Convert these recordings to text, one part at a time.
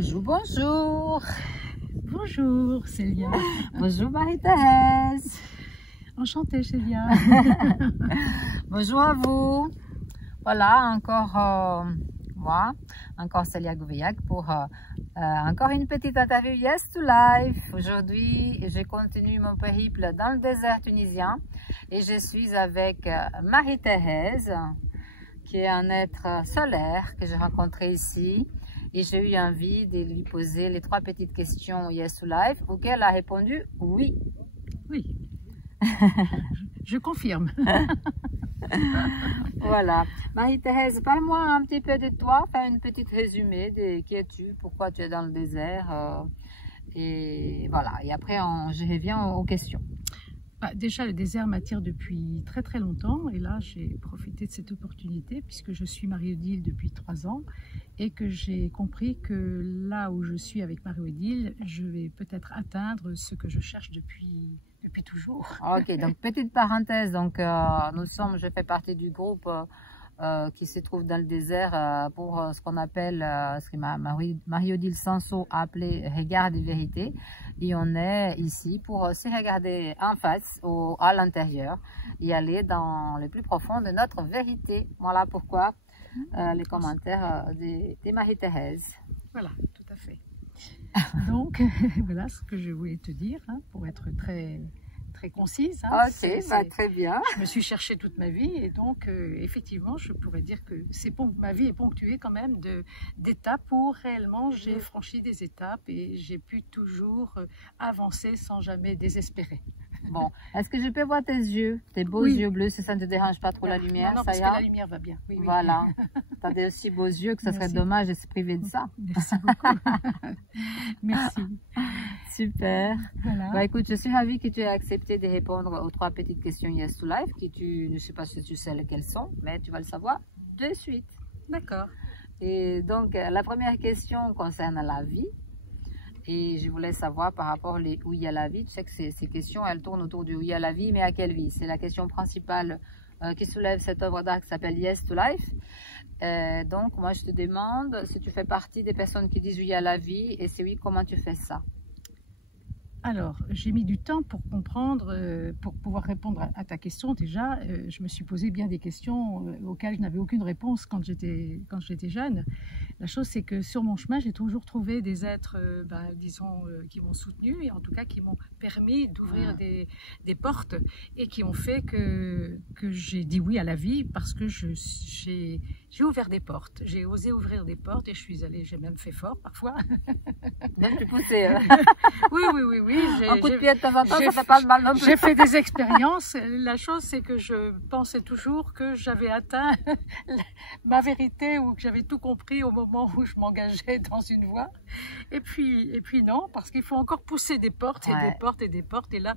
Bonjour, bonjour. Bonjour Célia. Bonjour Marie-Thérèse. Enchantée Célia. Bonjour à vous. Voilà, encore moi, encore Célia Gouveillak pour encore une petite interview Yes to Life. Aujourd'hui, je continue mon périple dans le désert tunisien et je suis avec Marie-Thérèse, qui est un être solaire que j'ai rencontré ici. Et j'ai eu envie de lui poser les 3 petites questions Yes to Life, auxquelles elle a répondu oui. Oui, je confirme. Voilà. Marie-Thérèse, parle-moi un petit peu de toi, fais une petite résumé de qui es-tu, pourquoi tu es dans le désert. Et voilà. Et après, je reviens aux questions. Déjà, le désert m'attire depuis très très longtemps et là j'ai profité de cette opportunité puisque je suis Marie-Odile depuis 3 ans et que j'ai compris que là où je suis avec Marie-Odile, je vais peut-être atteindre ce que je cherche depuis toujours. Ok, donc petite parenthèse, donc je fais partie du groupe qui se trouve dans le désert pour ce qu'on appelle, ce que Marie-Odile Sanso a appelé Regard de vérité. Et on est ici pour se regarder en face, à l'intérieur, et aller dans le plus profond de notre vérité. Voilà pourquoi les commentaires de Marie-Thérèse. Voilà, tout à fait. Donc, voilà ce que je voulais te dire, hein, pour être très concise. Hein. Ok, très bien. Je me suis cherchée toute ma vie et donc effectivement je pourrais dire que ma vie est ponctuée quand même d'étapes où réellement j'ai franchi des étapes et j'ai pu toujours avancer sans jamais désespérer. Bon, est-ce que je peux voir tes yeux, tes beaux yeux bleus, si ça ne te dérange pas trop la lumière? Non, parce que la lumière va bien. Oui, oui. Voilà, tu as des aussi beaux yeux que ça serait dommage de se priver de ça. Merci beaucoup. Merci. Super. Voilà. Bah, écoute, je suis ravie que tu aies accepté de répondre aux 3 petites questions Yes to Life, ne sais pas si tu sais lesquelles sont, mais tu vas le savoir de suite. D'accord. Et donc, la première question concerne la vie. Et je voulais savoir par rapport où il y a la vie. Tu sais que ces questions, elles tournent autour de où il y a la vie, mais à quelle vie? C'est la question principale qui soulève cette œuvre d'art qui s'appelle Yes to Life. Donc, moi, je te demande si tu fais partie des personnes qui disent où il y a la vie, et si oui, comment tu fais ça? Alors, j'ai mis du temps pour comprendre, pour pouvoir répondre à ta question. Déjà, je me suis posé bien des questions auxquelles je n'avais aucune réponse quand j'étais jeune. La chose, c'est que sur mon chemin, j'ai toujours trouvé des êtres, disons, qui m'ont soutenu et en tout cas qui m'ont permis d'ouvrir des portes et qui ont fait que j'ai dit oui à la vie parce que j'ai ouvert des portes. J'ai osé ouvrir des portes et j'ai même fait fort parfois. Même tu poussais. Oui. Un coup de pied de temps en temps, ça fait pas mal non plus. J'ai fait des expériences. La chose, c'est que je pensais toujours que j'avais atteint ma vérité ou que j'avais tout compris au moment où je m'engageais dans une voie. Et puis non, parce qu'il faut encore pousser des portes et des portes et des portes. Et là,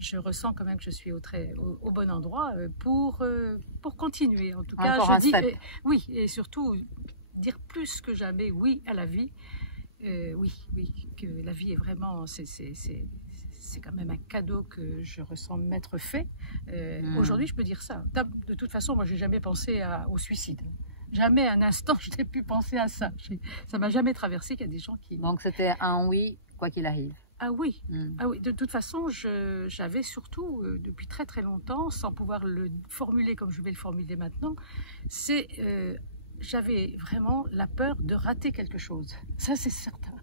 je ressens quand même que je suis au bon endroit pour continuer. En tout cas, je dis oui, et surtout dire plus que jamais oui à la vie. Oui, que la vie est vraiment, c'est quand même un cadeau que je ressens m'être fait. Aujourd'hui, je peux dire ça. De toute façon, moi, j'ai jamais pensé au suicide. Jamais un instant, je n'ai pu penser à ça. Ça m'a jamais traversé qu'il y a des gens qui... Donc, c'était un oui, quoi qu'il arrive. Ah oui, ah oui. De toute façon, j'avais surtout, depuis très très longtemps, sans pouvoir le formuler comme je vais le formuler maintenant, j'avais vraiment la peur de rater quelque chose. Ça, c'est certain.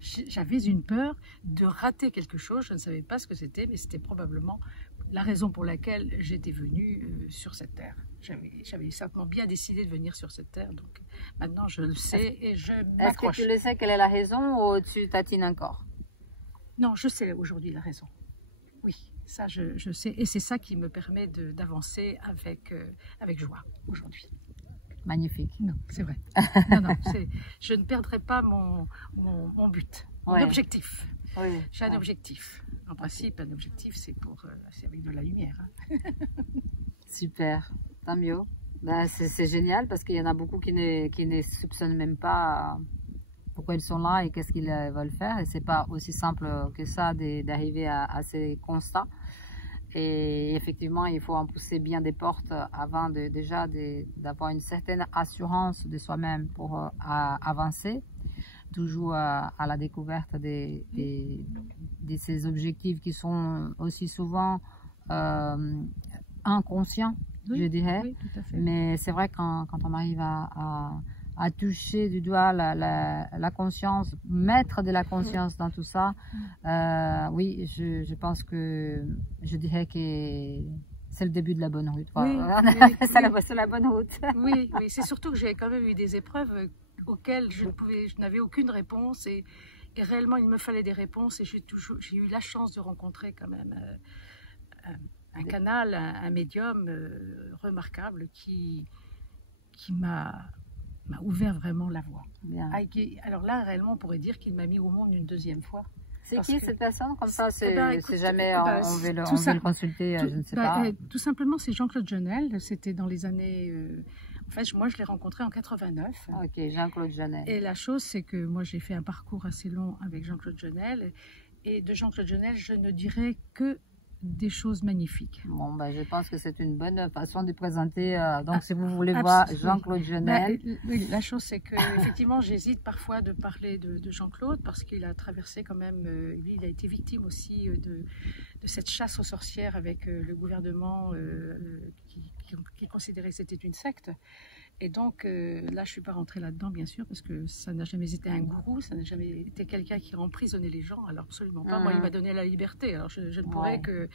J'avais une peur de rater quelque chose. Je ne savais pas ce que c'était, mais c'était probablement la raison pour laquelle j'étais venue sur cette terre. J'avais certainement bien décidé de venir sur cette terre. Donc maintenant, je le sais et je m'accroche. Est-ce que tu le sais quelle est la raison ou tu tatines encore? Non, je sais aujourd'hui la raison. Oui, ça, je sais. Et c'est ça qui me permet d'avancer avec joie aujourd'hui. Magnifique. Non, c'est vrai. Non, je ne perdrai pas mon but, mon objectif. Oui. J'ai un objectif. En principe, un objectif, c'est avec de la lumière. Hein. Super, tant mieux. C'est génial parce qu'il y en a beaucoup qui ne soupçonnent même pas pourquoi ils sont là et qu'est-ce qu'ils veulent faire. Et c'est pas aussi simple que ça d'arriver à ces constats. Et effectivement, il faut en pousser bien des portes avant déjà d'avoir une certaine assurance de soi-même pour avancer. toujours à la découverte de ces objectifs qui sont aussi souvent inconscients, Oui, je dirais. oui, tout à fait. Mais c'est vrai quand on arrive à toucher du doigt la conscience, mettre de la conscience dans tout ça, oui, je pense que je dirais que c'est le début de la bonne route. Oui, C'est la bonne route. Oui, oui. C'est surtout que j'ai quand même eu des épreuves auxquelles je n'avais aucune réponse et réellement il me fallait des réponses et j'ai eu la chance de rencontrer quand même un canal, un médium remarquable qui m'a ouvert vraiment la voie. Bien. Alors là, réellement, on pourrait dire qu'il m'a mis au monde une deuxième fois. C'est qui cette personne comme ça? Écoute, C'est jamais on veut le consulter, je ne sais pas. Tout simplement, c'est Jean-Claude Jeannel. C'était dans les années. En fait, moi, je l'ai rencontré en 89. Ok, Jean-Claude Jeannel. Et la chose, c'est que moi, j'ai fait un parcours assez long avec Jean-Claude Jeannel. Et de Jean-Claude Jeannel, je ne dirais que des choses magnifiques. Bon, ben, je pense que c'est une bonne façon de présenter. Donc, si vous voulez voir Jean-Claude Jeannel. Oui, la chose, c'est que effectivement, j'hésite parfois de parler de Jean-Claude parce qu'il a traversé quand même. Lui, il a été victime aussi de cette chasse aux sorcières avec le gouvernement qui considérait que c'était une secte. Et donc, là, je ne suis pas rentrée là-dedans, bien sûr, parce que ça n'a jamais été un gourou, ça n'a jamais été quelqu'un qui emprisonnait les gens, alors absolument pas. Moi, il m'a donné la liberté, alors je ne pourrais que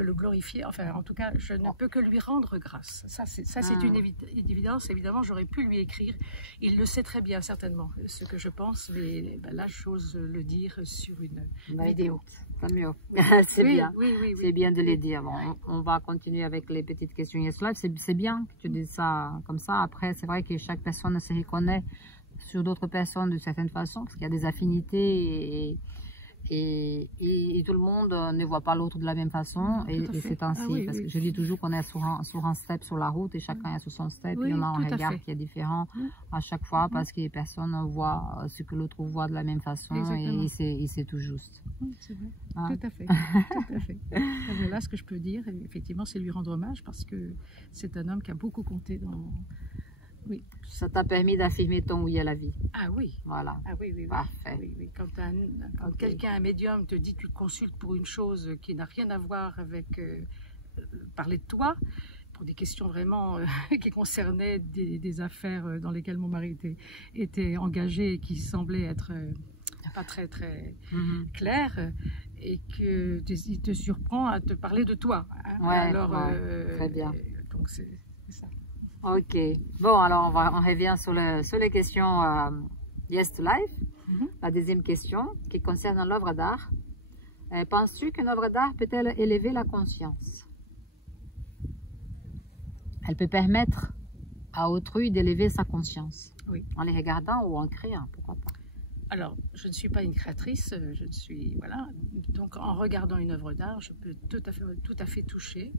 le glorifier. Enfin, en tout cas, je ne peux que lui rendre grâce. Ça, c'est une évidence. Évidemment, j'aurais pu lui écrire. Il le sait très bien, certainement, ce que je pense, mais ben, là, j'ose le dire sur une vidéo. Tant mieux. C'est bien. Oui. C'est bien de les dire. Bon, on va continuer avec les petites questions Yes Live. C'est bien que tu dises ça comme ça. Après, c'est vrai que chaque personne se reconnaît sur d'autres personnes de certaines façons, parce qu'il y a des affinités et tout le monde ne voit pas l'autre de la même façon. Et c'est ainsi, parce que je dis toujours qu'on est sur un step sur la route et chacun est sur son step. Et on a un regard qui est différent à chaque fois parce que personne ne voit ce que l'autre voit de la même façon. Exactement. Et c'est tout juste. C'est vrai, tout à fait. Tout à fait. Voilà ce que je peux dire. Et effectivement, c'est lui rendre hommage parce que c'est un homme qui a beaucoup compté dans... Oui. Ça t'a permis d'affirmer ton oui à la vie. Ah oui. Voilà. Ah oui. Parfait. Oui. Quand quelqu'un, un médium, te dit tu te consultes pour une chose qui n'a rien à voir avec parler de toi, pour des questions vraiment qui concernaient des affaires dans lesquelles mon mari était engagé et qui semblaient être pas très claires, et qu'il te surprend à te parler de toi. Hein. Ouais, alors, très bien. Donc c'est ça. Ok. Bon, alors on revient sur les questions Yes to Life. La deuxième question qui concerne l'œuvre d'art. Penses-tu qu'une œuvre d'art peut-elle élever la conscience? Elle peut permettre à autrui d'élever sa conscience. Oui. En les regardant ou en créant, pourquoi pas? Alors, je ne suis pas une créatrice, je suis... Voilà. Donc, en regardant une œuvre d'art, je peux tout à fait toucher.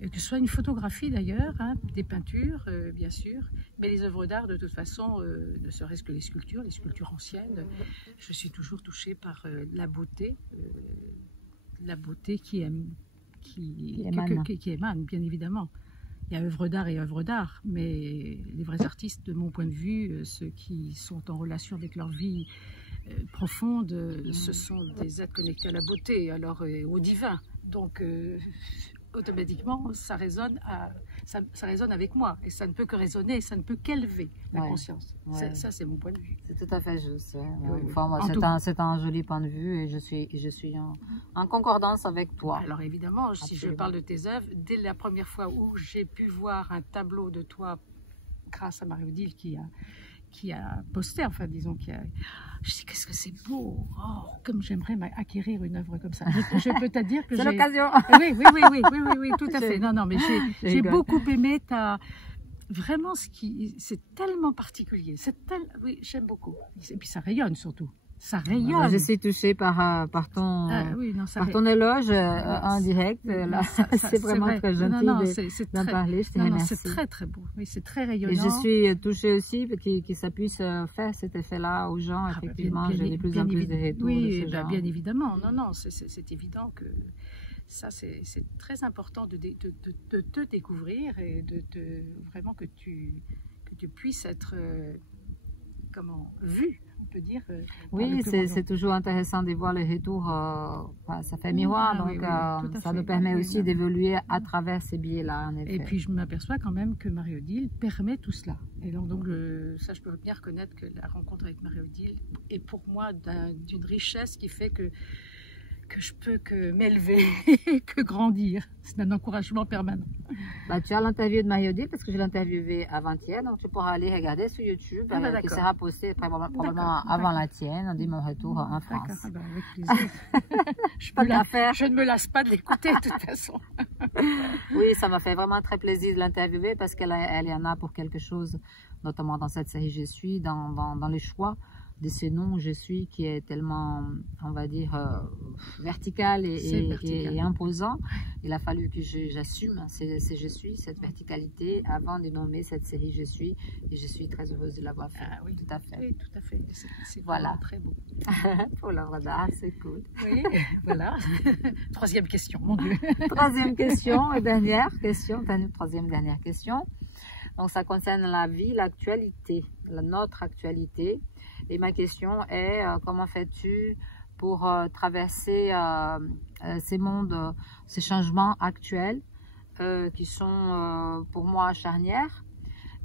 Que ce soit une photographie d'ailleurs, hein, des peintures bien sûr, mais les œuvres d'art de toute façon, ne serait-ce que les sculptures anciennes, je suis toujours touchée par la beauté qui émane, bien évidemment. Il y a œuvre d'art et œuvre d'art, mais les vrais artistes, de mon point de vue, ceux qui sont en relation avec leur vie profonde, ce sont des êtres connectés à la beauté, alors au divin. Donc automatiquement, ça résonne avec moi. Et ça ne peut que résonner, ça ne peut qu'élever la conscience. Ouais. Ça, c'est mon point de vue. C'est tout à fait juste. Enfin, c'est un joli point de vue et je suis en concordance avec toi. Alors évidemment, si je parle de tes œuvres, dès la première fois où j'ai pu voir un tableau de toi, grâce à Marie-Odile qui a posté, enfin disons, je dis qu'est-ce que c'est beau, comme j'aimerais acquérir une œuvre comme ça. Je peux te dire que c'est l'occasion. Oui, tout à fait. Non, mais j'ai beaucoup aimé vraiment c'est tellement particulier. Oui, j'aime beaucoup. Et puis ça rayonne surtout. Ça rayonne. Je suis touchée par ton éloge en direct. C'est vraiment très gentil d'en parler. Je te remercie. C'est très très beau. Oui, c'est très rayonnant. Et je suis touchée aussi que ça puisse faire cet effet-là aux gens. Effectivement, j'ai de plus en plus de retours. Oui, bien évidemment. Non, c'est évident que ça, c'est très important de te découvrir et vraiment que tu puisses être vu. on peut dire. Oui, c'est toujours intéressant de voir les retours, ça fait miroir, donc ça nous permet aussi d'évoluer à travers ces biais-là, en effet. Et puis je m'aperçois quand même que Marie-Odile permet tout cela. Et donc ça, je peux bien reconnaître que la rencontre avec Marie-Odile est pour moi d'une richesse qui fait que je peux que m'élever, que grandir. C'est un encouragement permanent. Bah, tu as l'interview de Marie-Odile parce que je l'ai interviewée avant-hier, donc tu pourras aller regarder sur YouTube, qui sera posté probablement avant la tienne, on dit mon retour en France. Ah bah, avec plaisir. Je ne me lasse pas de l'écouter de toute façon. Oui, ça m'a fait vraiment très plaisir de l'interviewer parce qu'elle y en a pour quelque chose, notamment dans cette série Je suis, dans les choix de ces noms Je suis, qui est tellement, on va dire, vertical et imposant. Il a fallu que j'assume ces Je suis, cette verticalité, avant de nommer cette série Je suis. Et je suis très heureuse de l'avoir fait. Ah, oui, tout à fait. Oui, tout à fait. C'est voilà. Très beau. Pour l'œuvre d'art, c'est cool. Oui, voilà. Troisième question, mon Dieu. Troisième question et dernière question. Dernière question. Donc, ça concerne la vie, l'actualité, notre actualité. Et ma question est, comment fais-tu pour traverser ces mondes, ces changements actuels qui sont pour moi charnières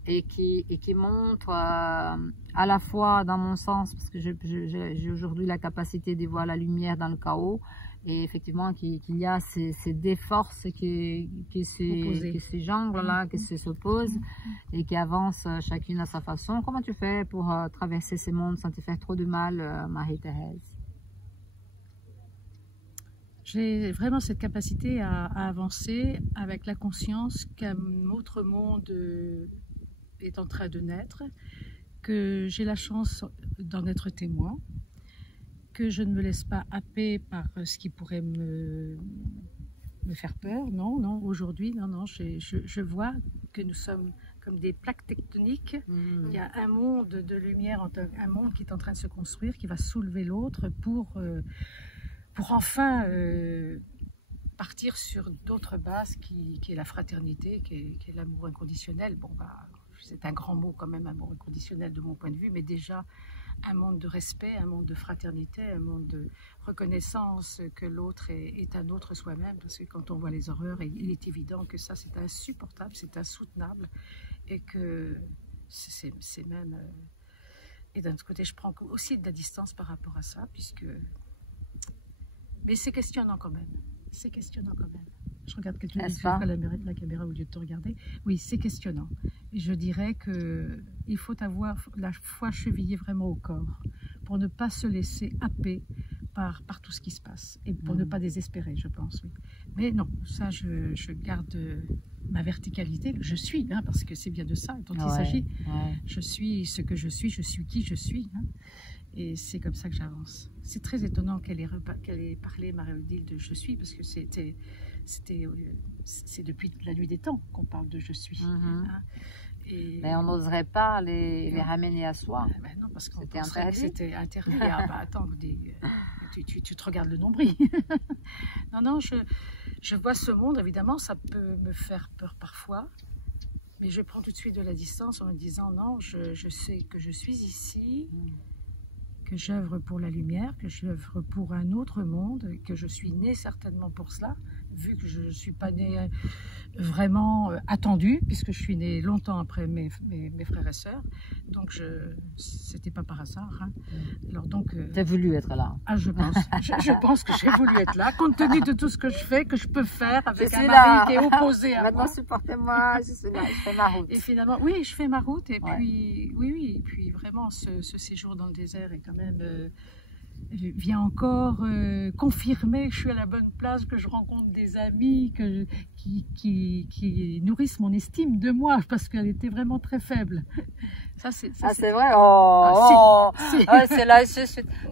et qui montrent à la fois dans mon sens, parce que j'ai aujourd'hui la capacité de voir la lumière dans le chaos, et effectivement qu'il y a ces forces qui se jonglent là, qui s'opposent et qui avancent chacune à sa façon. Comment tu fais pour traverser ces mondes sans te faire trop de mal, Marie-Thérèse? J'ai vraiment cette capacité à avancer avec la conscience qu'un autre monde est en train de naître, que j'ai la chance d'en être témoin, que je ne me laisse pas happer par ce qui pourrait me faire peur. Non, non, aujourd'hui, non, je vois que nous sommes comme des plaques tectoniques. Il y a un monde de lumière, un monde qui est en train de se construire, qui va soulever l'autre pour enfin partir sur d'autres bases qui est la fraternité, qui est l'amour inconditionnel. Bon, bah, c'est un grand mot quand même, amour inconditionnel de mon point de vue, mais déjà un monde de respect, un monde de fraternité, un monde de reconnaissance que l'autre est un autre soi-même, parce que quand on voit les horreurs, il est évident que ça c'est insupportable, c'est insoutenable, et que c'est même... Et d'un autre côté, je prends aussi de la distance par rapport à ça, puisque... Mais c'est questionnant quand même, c'est questionnant quand même. Je regarde quelqu'un qui fait la caméra au lieu de te regarder. Oui, c'est questionnant. Et je dirais qu'il faut avoir la foi chevillée vraiment au corps pour ne pas se laisser happer par tout ce qui se passe et pour ne pas désespérer, je pense. Oui. Mais non, ça, je garde ma verticalité. Je suis, hein, parce que c'est bien de ça dont il s'agit. Ouais. Je suis ce que je suis qui je suis. Hein. Et c'est comme ça que j'avance. C'est très étonnant qu'elle ait parlé, Marie-Odile, de je suis, parce que c'est depuis la nuit des temps qu'on parle de je suis. Hein. Mais on n'oserait pas les ramener à soi. Ben non, parce que c'était interdit. Ah bah attends, tu te regardes le nombril. Non, je vois ce monde, évidemment, ça peut me faire peur parfois. Mais je prends tout de suite de la distance en me disant non, je sais que je suis ici. Que j'œuvre pour la lumière, que j'œuvre pour un autre monde, que je suis née certainement pour cela, vu que je ne suis pas née vraiment attendue, puisque je suis née longtemps après mes frères et sœurs, donc c'était pas par hasard. Hein. Alors donc, tu as voulu être là. Ah, je pense. je pense que j'ai voulu être là, compte tenu de tout ce que je fais, que je peux faire avec un mari qui est opposé à moi. Maintenant, supportez-moi, je suis là, je fais ma route. Et finalement, oui, je fais ma route, et puis, oui, et puis vraiment, ce séjour dans le désert est quand même... vient encore confirmer que je suis à la bonne place, que je rencontre des amis qui nourrissent mon estime de moi, parce qu'elle était vraiment très faible. Ça, c'est vrai.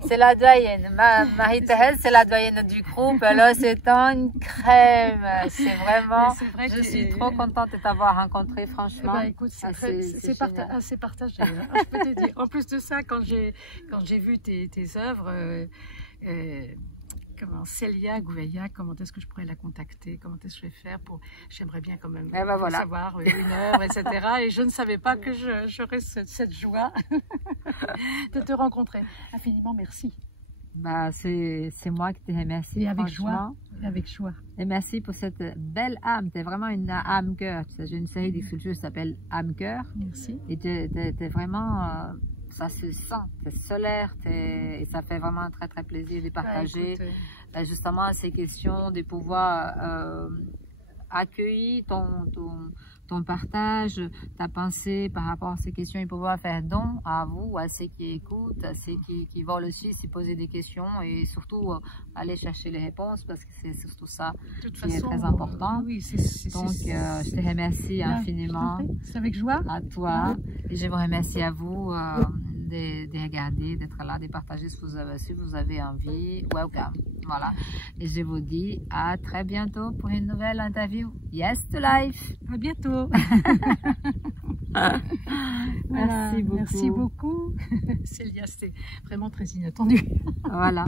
C'est la doyenne. Marie-Thérèse, c'est la doyenne du groupe. Alors, c'est une crème. C'est vraiment... Je suis trop contente de t'avoir rencontré, franchement. Écoute, c'est partagé. Hein. Je peux te dire. En plus de ça, quand j'ai vu tes œuvres, Célia Gouveia, comment est-ce que je pourrais la contacter, comment est-ce que je vais faire pour... J'aimerais bien quand même savoir une heure, etc. Et je ne savais pas que j'aurais cette joie. de te rencontrer. Infiniment merci. Bah, c'est moi qui te remercie. Et avec joie. Et avec joie. Et merci pour cette belle âme. Tu es vraiment une âme cœur. J'ai une série de sculptures qui s'appelle âme cœur. Merci. Et tu es vraiment, ça se sent, tu es solaire, et ça fait vraiment très très plaisir de partager justement ces questions, de pouvoir accueillir ton partage, ta pensée par rapport à ces questions et pouvoir faire don à vous, à ceux qui écoutent, à ceux qui veulent aussi se poser des questions et surtout aller chercher les réponses parce que c'est surtout ça qui est très important. Oui, donc je te remercie infiniment. C'est avec joie. À toi et je vous remercie à vous de regarder, d'être là, de partager si vous avez envie. Welcome. Voilà. Et je vous dis à très bientôt pour une nouvelle interview. Yes to life. À bientôt. Merci beaucoup. Merci beaucoup. Célia, c'était vraiment très inattendu. Voilà.